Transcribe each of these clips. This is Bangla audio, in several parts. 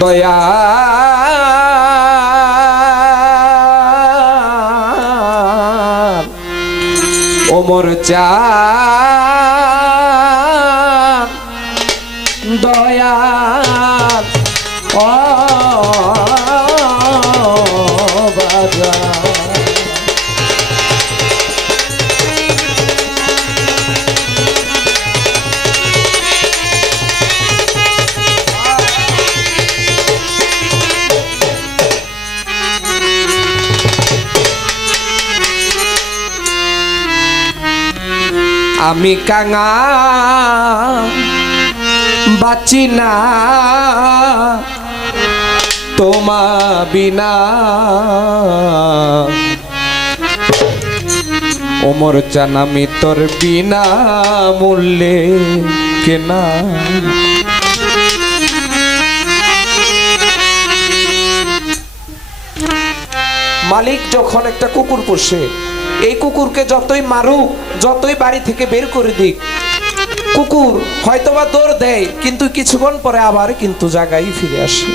দয়া ওমর চাঁদ দয়াল ও বাজার আমি কাঙা বাঁচি না তোমা বিনা ওমর চান আমি তোর বিনা মূল্যে কেনা মালিক যখন একটা কুকুর পোষে এই কুকুরকে যতই মারুক যতই বাড়ি থেকে বের করে দিক কুকুর হয়তোবা দৌড় দেয় কিন্তু কিছুক্ষণ পরে আবার কিন্তু জায়গায় ফিরে আসে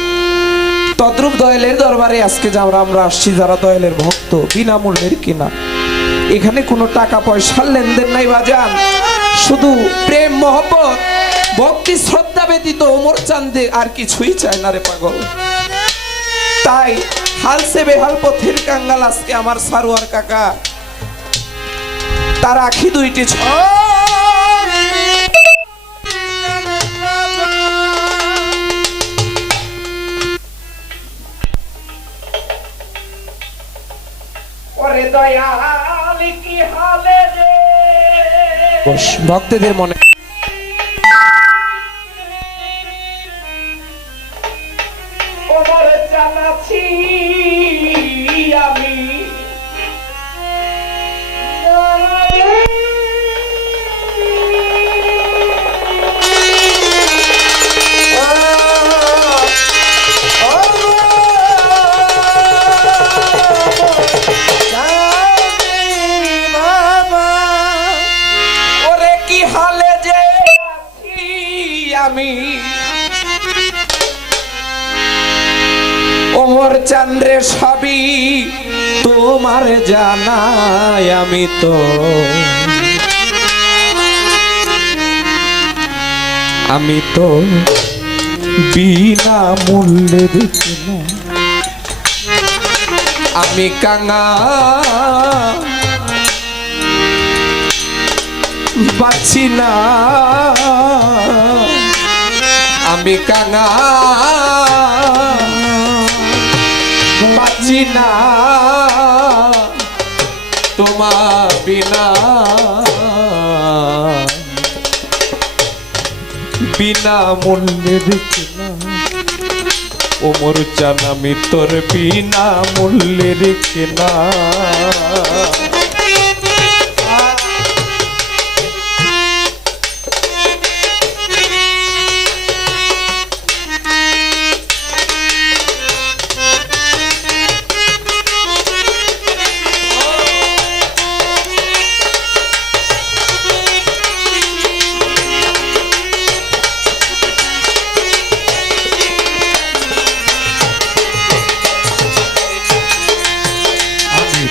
তদ্রূপ দয়ালের দরবারে আজকে আমরা আসছি যারা দয়ালের ভক্ত বিনামূল্যের কিনা এখানে কোনো টাকা পয়সার লেনদেন নাই বাজান শুধু প্রেম মহব্বত ভক্তি শ্রদ্ধা ব্যতীত ওমর চাঁদে আর কিছুই চায় না রে পাগল তাই হালসে বেহাল পথের কাঙ্গাল আজকে আমার সারোয়ার কাকা তার আখি দুইটি ভক্তদের মনে ওমর জানাচ্ছি আমি ওমর চান্দ্রে সবই তোমার জানাই আমি তো বিনা মূল্যে দেখি না আমি কাঙা বাঁচি না আমি কাঙা বাঁচি না তোমার বিনা বিনা মূল্যে দেখি না ওমর চান আমি তোর বিনা মূল্যে দেখি না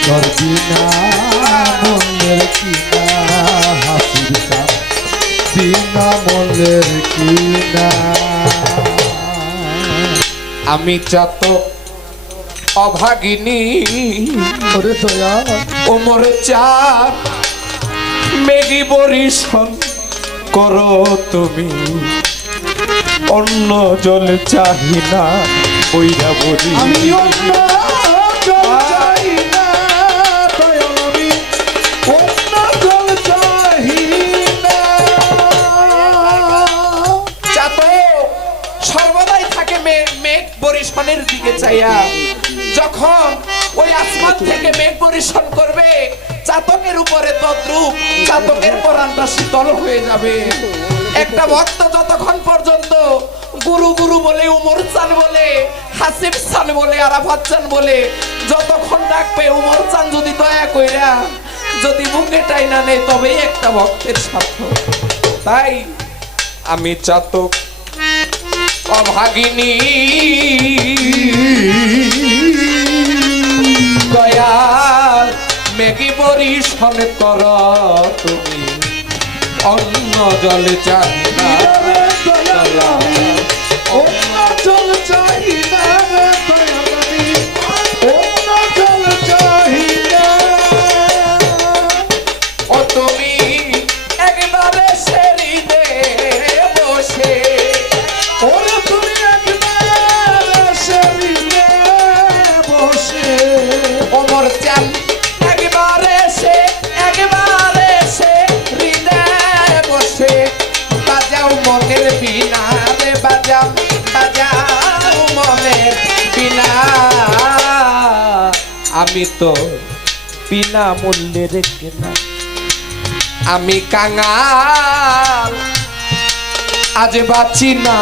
তোর বিনা মূল্যের কিনা হাসির বিনা মূল্যের কিনা আমি চাতক অভাগিনী ওরে দয়া ওমর চাঁদ মেঘি বরিশন করো তুমি অন্য জল চাহি না বইরা বলি আমি অন্য বরিশনের দিকে চাইয়া যখন ওই আসমান থেকে মেঘ বরিশন করবে চাতকের উপরে তদ্রূপ চাতকের পরাণটা শীতল হয়ে যাবে একটা ভক্ত যতক্ষণ পর্যন্ত গুরু গুরু বলে ওমর চান বলে হাসিব চান বলে আরাফাত চান বলে যতক্ষণ ডাকবে ওমর চান যদি দয়া কইরা যদি বুকে টাইনা নেই তবেই একটা ভক্তের সার্থক তাই আমি চাতক অভাগিনী দয়াল মেঘি বরিশন কর তুমি অন্য জল চাই না অন্য জল চাই না অন্য জল চাই না ও তুমি একবারে সেরিতে বসে ওরে তুমি একবার শরীরে বসে ওমর চান একবারে সে হৃদয় বসে বাজাও মনের বিনা রে বাজাও মনের বিনা আমি তো বিনা মূল্যে রেখে না আমি কাঙাল আজ বাঁচি না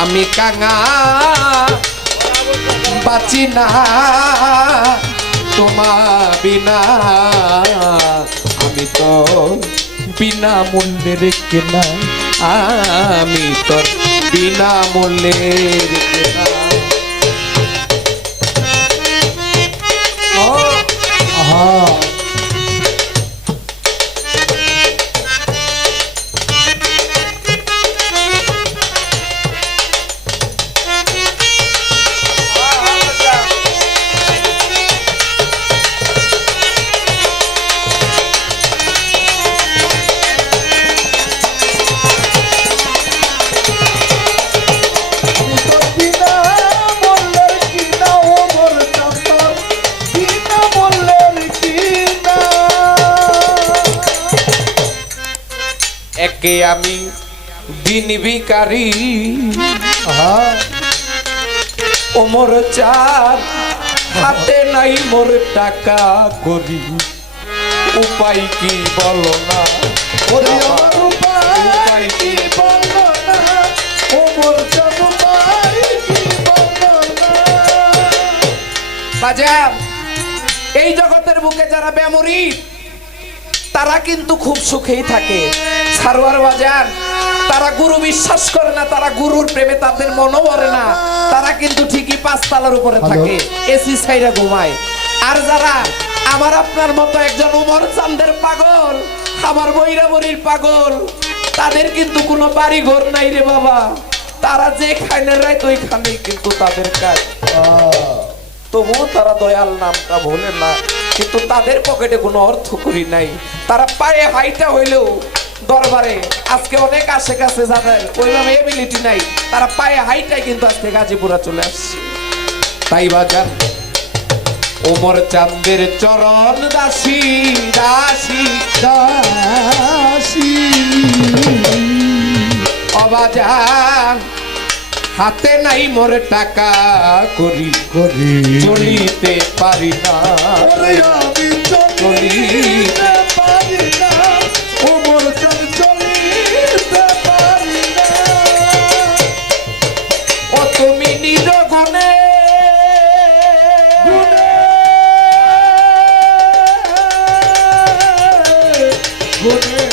আমি কাঙাল বাঁচি না তোমার বিনা আমি তো বিনা মূল্যে রেখে না আমি তো বিনা মূল্যে রেখে না একে আমি দিন ভিখারি ওমর চার হাতে নাই মোর টাকা করি উপায় কি বলো না ওরে আমার উপায় কি বলো না ওমর চাঁদ উপায় কি বলো না বাজার এই জগতের বুকে যারা বেমরি তারা কিন্তু খুব সুখেই থাকে সারোয়ার বাজার তারা গুরু বিশ্বাস করে না তারা গুরুর প্রেমে তাদের মনও ভরে না তারা কিন্তু ঠিকই পাঁচতলার উপরে থাকে এসি ছাইরা ঘুমায় আর যারা আমার আপনার মতো একজন উমর চাঁদের পাগল আমার বৈরাবরীর পাগল তাদের কিন্তু কোনো বাড়ি ঘর নাই রে বাবা তারা যে খাইনে রায় ওইখানেই কিন্তু তাদের কাজ তবুও তারা দয়াল নামটা ভোলে না কিন্তু তাদের পকেটে কোনো অর্থ করি নাই তারা পায়ে হাইটা হইলেও দরবারে আজকে অনেক আশেপাশে যাদের ওইভাবে এবিলিটি নাই তারা পায়ে হাইটাই কিন্তু আজকে গাজীপুরা চলে আসছে তাই বাজার ওমর চাঁদের চরণ দাসী দাসী দাসী অবাজান হাতে নাই মোর টাকা করি করি চলিতে পারি না ওরে আমি চলিতে পারি না ওমর চাঁদ চলিতে পারি না ও তুমি নিজ গুণে গুনে গুনে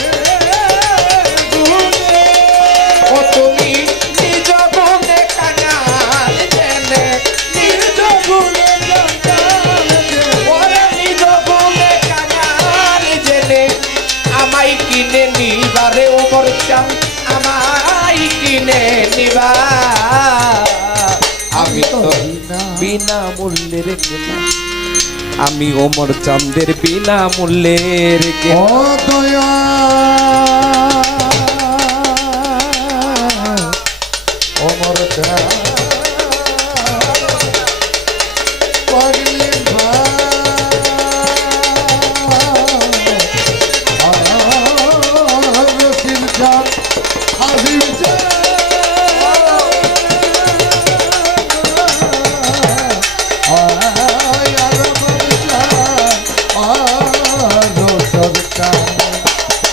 ও তুমি নিজ গুণে কাঙাল জেনে নিজ গুনে গান ওরে নিজ গুণে কাঙাল জেনে আমায় কিনে নিবারে ওমর চাঁদ আমায় কিনে নিবা আমি তো বিনা মূল্যে রেখে না আমি ওমর চাঁদের বিনা মূল্যে রেখে ও দয়া ওমর চাঁদ পাগলি ভাই রসিম চাঁদ হাজিম চাঁদ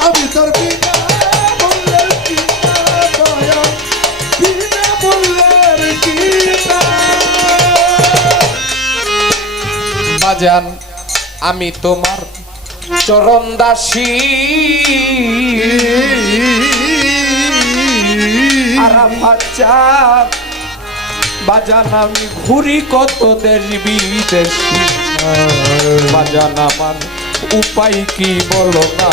আমি তোর বিনা বললের কিনা দয়া বিনা বললের কিনা বাজান আমি তোমার চরণ দাসী আরাফাত চাঁদ বাজান আমি ঘুরি কত দেশ বিদেশি বাজান আমার উপায় কি বলো না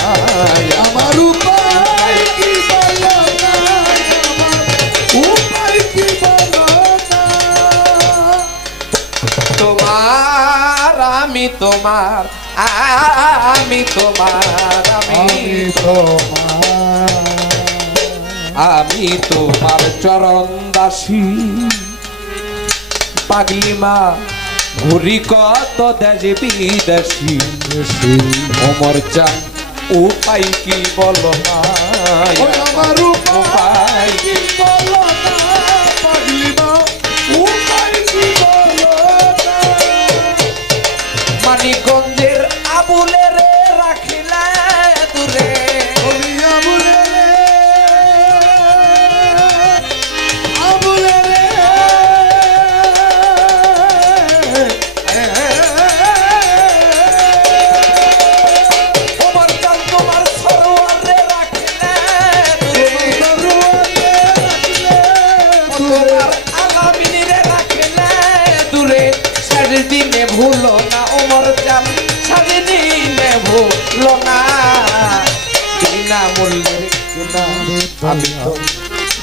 আমার উপায় কি বলো না, আমার উপায় কি বলো না। তোমার আমি তোমার আমি তোমার আমি তোমার আমি তোমার চরণ দাসী পাগলি মা ঘুরি কত দেশ বিদেশি অমর চান উপায় কি বলো না ওই আমার উপায় কি বলো না, পাগলি মা উপায় কি বলো না। মানিকগঞ্জের আবুলে রে রাখিলে দূরে ওই আবুলে রে, আবুলে রে, অমর চান তোমার সরোয়ার রে রাখিলে দূরে তোমার আলামিন রে রাখিলে দূরে সাজদিনে ভুলো না অমর চান সাজদিনে ভুলো না বিনা মূল্যের কেনা আমি তো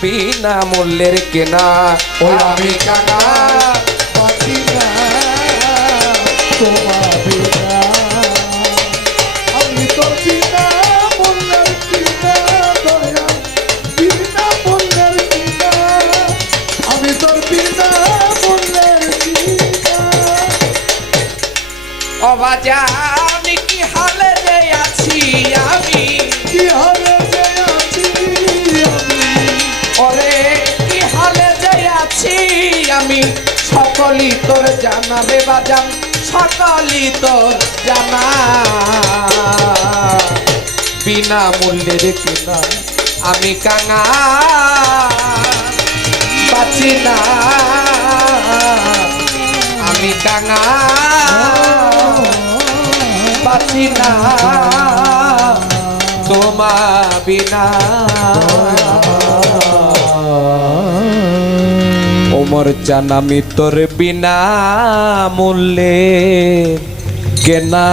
বিনা মূল্যের কেনা ওই আমি আমি কানা বাঁচি না তোমার বিনা, আমি তো বিনা মূল্যের কিনা দয়া, বিনা মূল্যের কিনা, আমি তোর বিনা মূল্যের কিনা। অবাজান কি হালে যে আছি আমি কি হালে যে আছি আমি, ওরে কি হালে যে আছি আমি সকলই তোর জানা রে বাজান সকলই তোর জানা বিনা মূল্যের কেনা আমি কাঙা বাঁচি না আমি কাঙা বাঁচি না তোমা বিনা ওমর চান আমি তোর বিনা মূল্যে কেনা